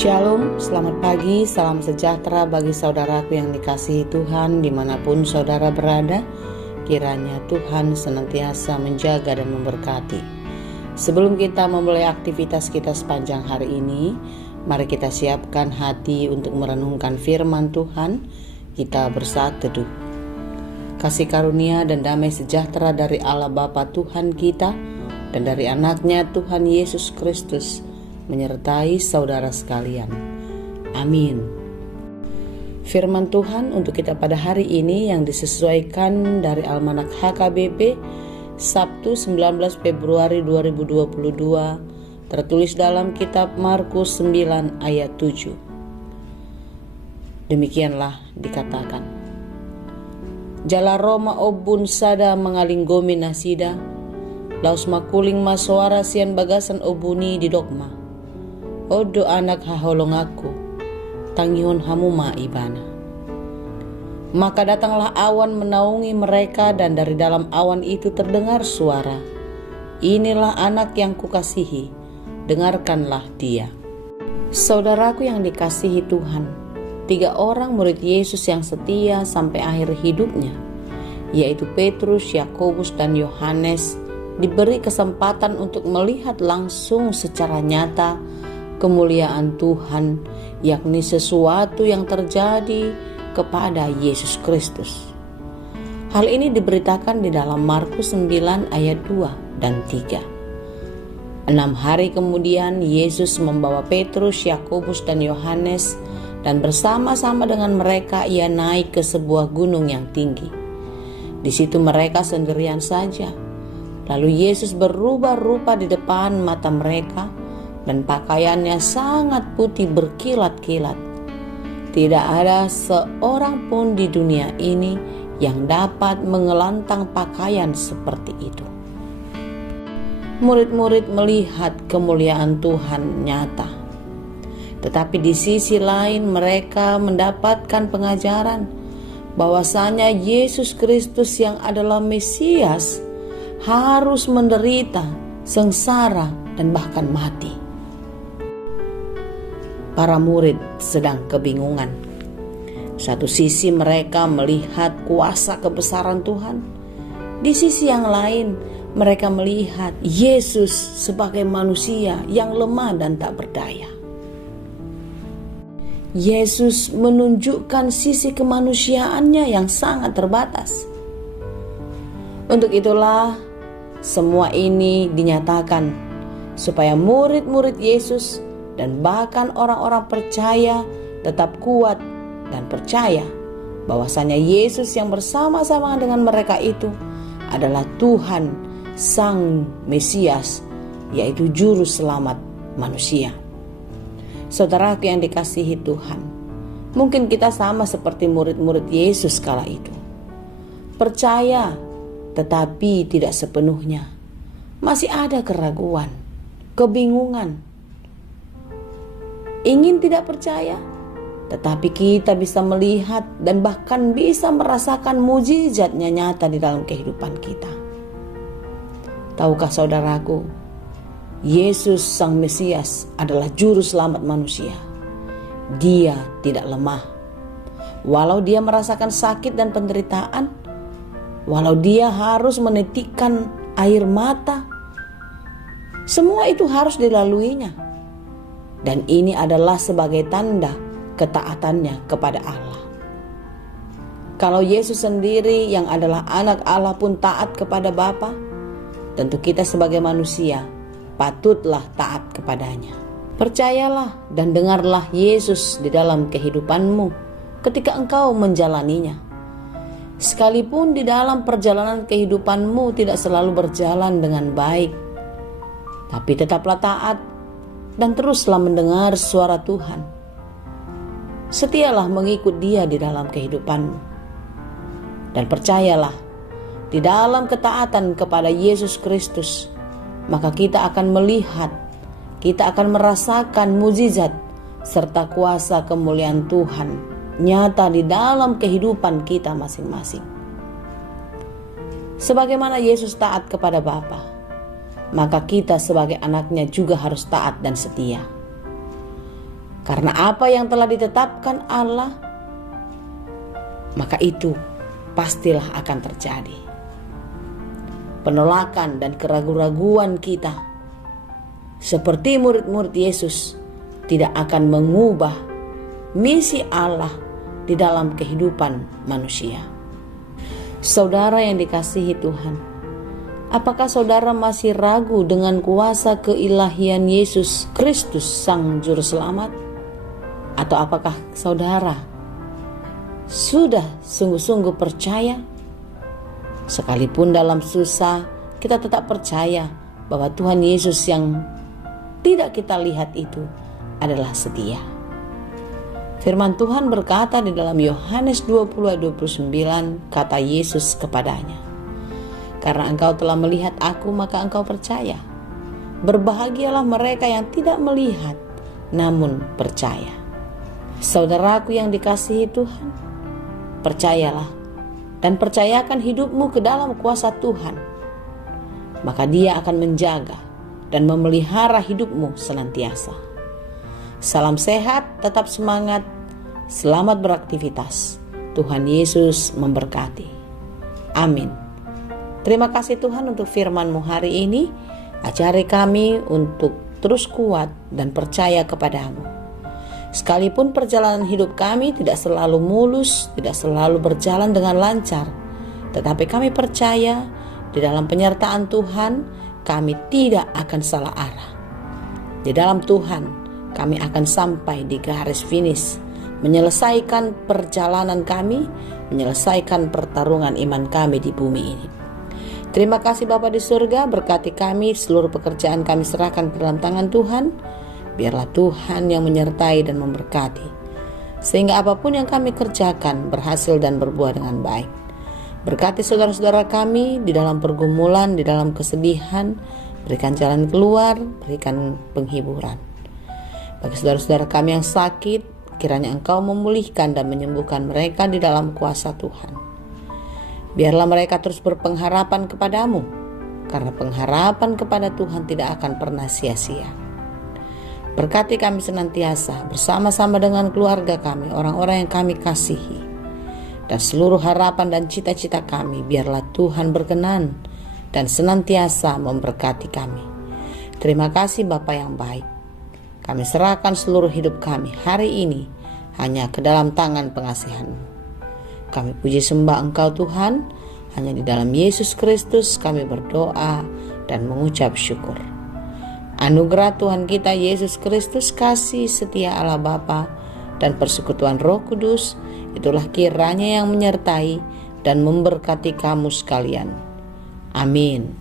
Shalom, selamat pagi, salam sejahtera bagi saudaraku yang dikasihi Tuhan dimanapun saudara berada. Kiranya Tuhan senantiasa menjaga dan memberkati. Sebelum kita memulai aktivitas kita sepanjang hari ini, mari kita siapkan hati untuk merenungkan firman Tuhan. Kita bersaat teduh. Kasih karunia dan damai sejahtera dari Allah Bapa Tuhan kita dan dari anaknya Tuhan Yesus Kristus menyertai saudara sekalian. Amin. Firman Tuhan untuk kita pada hari ini yang disesuaikan dari Almanak HKBP Sabtu 19 Februari 2022 tertulis dalam kitab Markus 9 ayat 7. Demikianlah dikatakan. Jala Roma obun sada mengalinggomi nasida, laus makuling masuara sian bagasan obuni di dogma. Odo anak haholong aku, tangihon hamuma ibana. Maka datanglah awan menaungi mereka dan dari dalam awan itu terdengar suara, inilah anak yang kukasihi, dengarkanlah dia. Saudaraku yang dikasihi Tuhan, 3 orang murid Yesus yang setia sampai akhir hidupnya, yaitu Petrus, Yakobus, dan Yohanes, diberi kesempatan untuk melihat langsung secara nyata kemuliaan Tuhan, yakni sesuatu yang terjadi kepada Yesus Kristus. Hal ini diberitakan di dalam Markus 9 ayat 2 dan 3. 6 hari kemudian Yesus membawa Petrus, Yakobus, dan Yohanes, dan bersama-sama dengan mereka ia naik ke sebuah gunung yang tinggi. Di situ mereka sendirian saja. Lalu Yesus berubah rupa di depan mata mereka, dan pakaiannya sangat putih berkilat-kilat. Tidak ada seorang pun di dunia ini yang dapat mengelantang pakaian seperti itu. Murid-murid melihat kemuliaan Tuhan nyata. Tetapi di sisi lain mereka mendapatkan pengajaran bahwasanya Yesus Kristus yang adalah Mesias harus menderita, sengsara, dan bahkan mati. Para murid sedang kebingungan. Satu sisi mereka melihat kuasa kebesaran Tuhan. Di sisi yang lain mereka melihat Yesus sebagai manusia yang lemah dan tak berdaya. Yesus menunjukkan sisi kemanusiaannya yang sangat terbatas. Untuk itulah semua ini dinyatakan supaya murid-murid Yesus dan bahkan orang-orang percaya tetap kuat dan percaya bahwasanya Yesus yang bersama-sama dengan mereka itu adalah Tuhan Sang Mesias, yaitu Juru Selamat manusia. Saudaraku yang dikasihi Tuhan, mungkin kita sama seperti murid-murid Yesus kala itu. Percaya tetapi tidak sepenuhnya. Masih ada keraguan, kebingungan. Ingin tidak percaya, tetapi kita bisa melihat dan bahkan bisa merasakan mujizatnya nyata di dalam kehidupan kita. Tahukah saudaraku, Yesus Sang Mesias adalah Juru Selamat manusia. Dia tidak lemah. Walau dia merasakan sakit dan penderitaan, walau dia harus menitikkan air mata, semua itu harus dilaluinya. Dan ini adalah sebagai tanda ketaatannya kepada Allah. Kalau Yesus sendiri yang adalah anak Allah pun taat kepada Bapa, tentu kita sebagai manusia patutlah taat kepadanya. Percayalah dan dengarlah Yesus di dalam kehidupanmu ketika engkau menjalaninya. Sekalipun di dalam perjalanan kehidupanmu tidak selalu berjalan dengan baik, tapi tetaplah taat dan teruslah mendengar suara Tuhan. Setialah mengikut Dia di dalam kehidupanmu. Dan percayalah, di dalam ketaatan kepada Yesus Kristus, maka kita akan melihat, kita akan merasakan mujizat serta kuasa kemuliaan Tuhan nyata di dalam kehidupan kita masing-masing. Sebagaimana Yesus taat kepada Bapa, maka kita sebagai anaknya juga harus taat dan setia. Karena apa yang telah ditetapkan Allah, maka itu pastilah akan terjadi. Penolakan dan keraguan-raguan kita seperti murid-murid Yesus tidak akan mengubah misi Allah di dalam kehidupan manusia. Saudara yang dikasihi Tuhan, apakah saudara masih ragu dengan kuasa keilahian Yesus Kristus Sang Juru Selamat? Atau apakah saudara sudah sungguh-sungguh percaya? Sekalipun dalam susah, kita tetap percaya bahwa Tuhan Yesus yang tidak kita lihat itu adalah setia. Firman Tuhan berkata di dalam Yohanes 20:29, kata Yesus kepadanya, "Karena engkau telah melihat aku, maka engkau percaya. Berbahagialah mereka yang tidak melihat, namun percaya." Saudaraku yang dikasihi Tuhan, percayalah dan percayakan hidupmu ke dalam kuasa Tuhan. Maka Dia akan menjaga dan memelihara hidupmu senantiasa. Salam sehat, tetap semangat, selamat beraktivitas. Tuhan Yesus memberkati. Amin. Terima kasih Tuhan untuk firman-Mu hari ini. Ajari kami untuk terus kuat dan percaya kepadamu. Sekalipun perjalanan hidup kami tidak selalu mulus, tidak selalu berjalan dengan lancar, tetapi kami percaya di dalam penyertaan Tuhan kami tidak akan salah arah. Di dalam Tuhan kami akan sampai di garis finish, menyelesaikan perjalanan kami, menyelesaikan pertarungan iman kami di bumi ini. Terima kasih Bapa di surga, berkati kami, seluruh pekerjaan kami serahkan ke dalam tangan Tuhan. Biarlah Tuhan yang menyertai dan memberkati, sehingga apapun yang kami kerjakan berhasil dan berbuah dengan baik. Berkati saudara-saudara kami di dalam pergumulan, di dalam kesedihan, berikan jalan keluar, berikan penghiburan. Bagi saudara-saudara kami yang sakit, kiranya Engkau memulihkan dan menyembuhkan mereka di dalam kuasa Tuhan. Biarlah mereka terus berpengharapan kepadamu, karena pengharapan kepada Tuhan tidak akan pernah sia-sia. Berkati kami senantiasa bersama-sama dengan keluarga kami, orang-orang yang kami kasihi, dan seluruh harapan dan cita-cita kami, biarlah Tuhan berkenan dan senantiasa memberkati kami. Terima kasih Bapa yang baik. Kami serahkan seluruh hidup kami hari ini hanya ke dalam tangan pengasihan-Mu. Kami puji sembah Engkau Tuhan, hanya di dalam Yesus Kristus kami berdoa dan mengucap syukur. Anugerah Tuhan kita Yesus Kristus, kasih setia Allah Bapa dan persekutuan Roh Kudus, itulah kiranya yang menyertai dan memberkati kamu sekalian. Amin.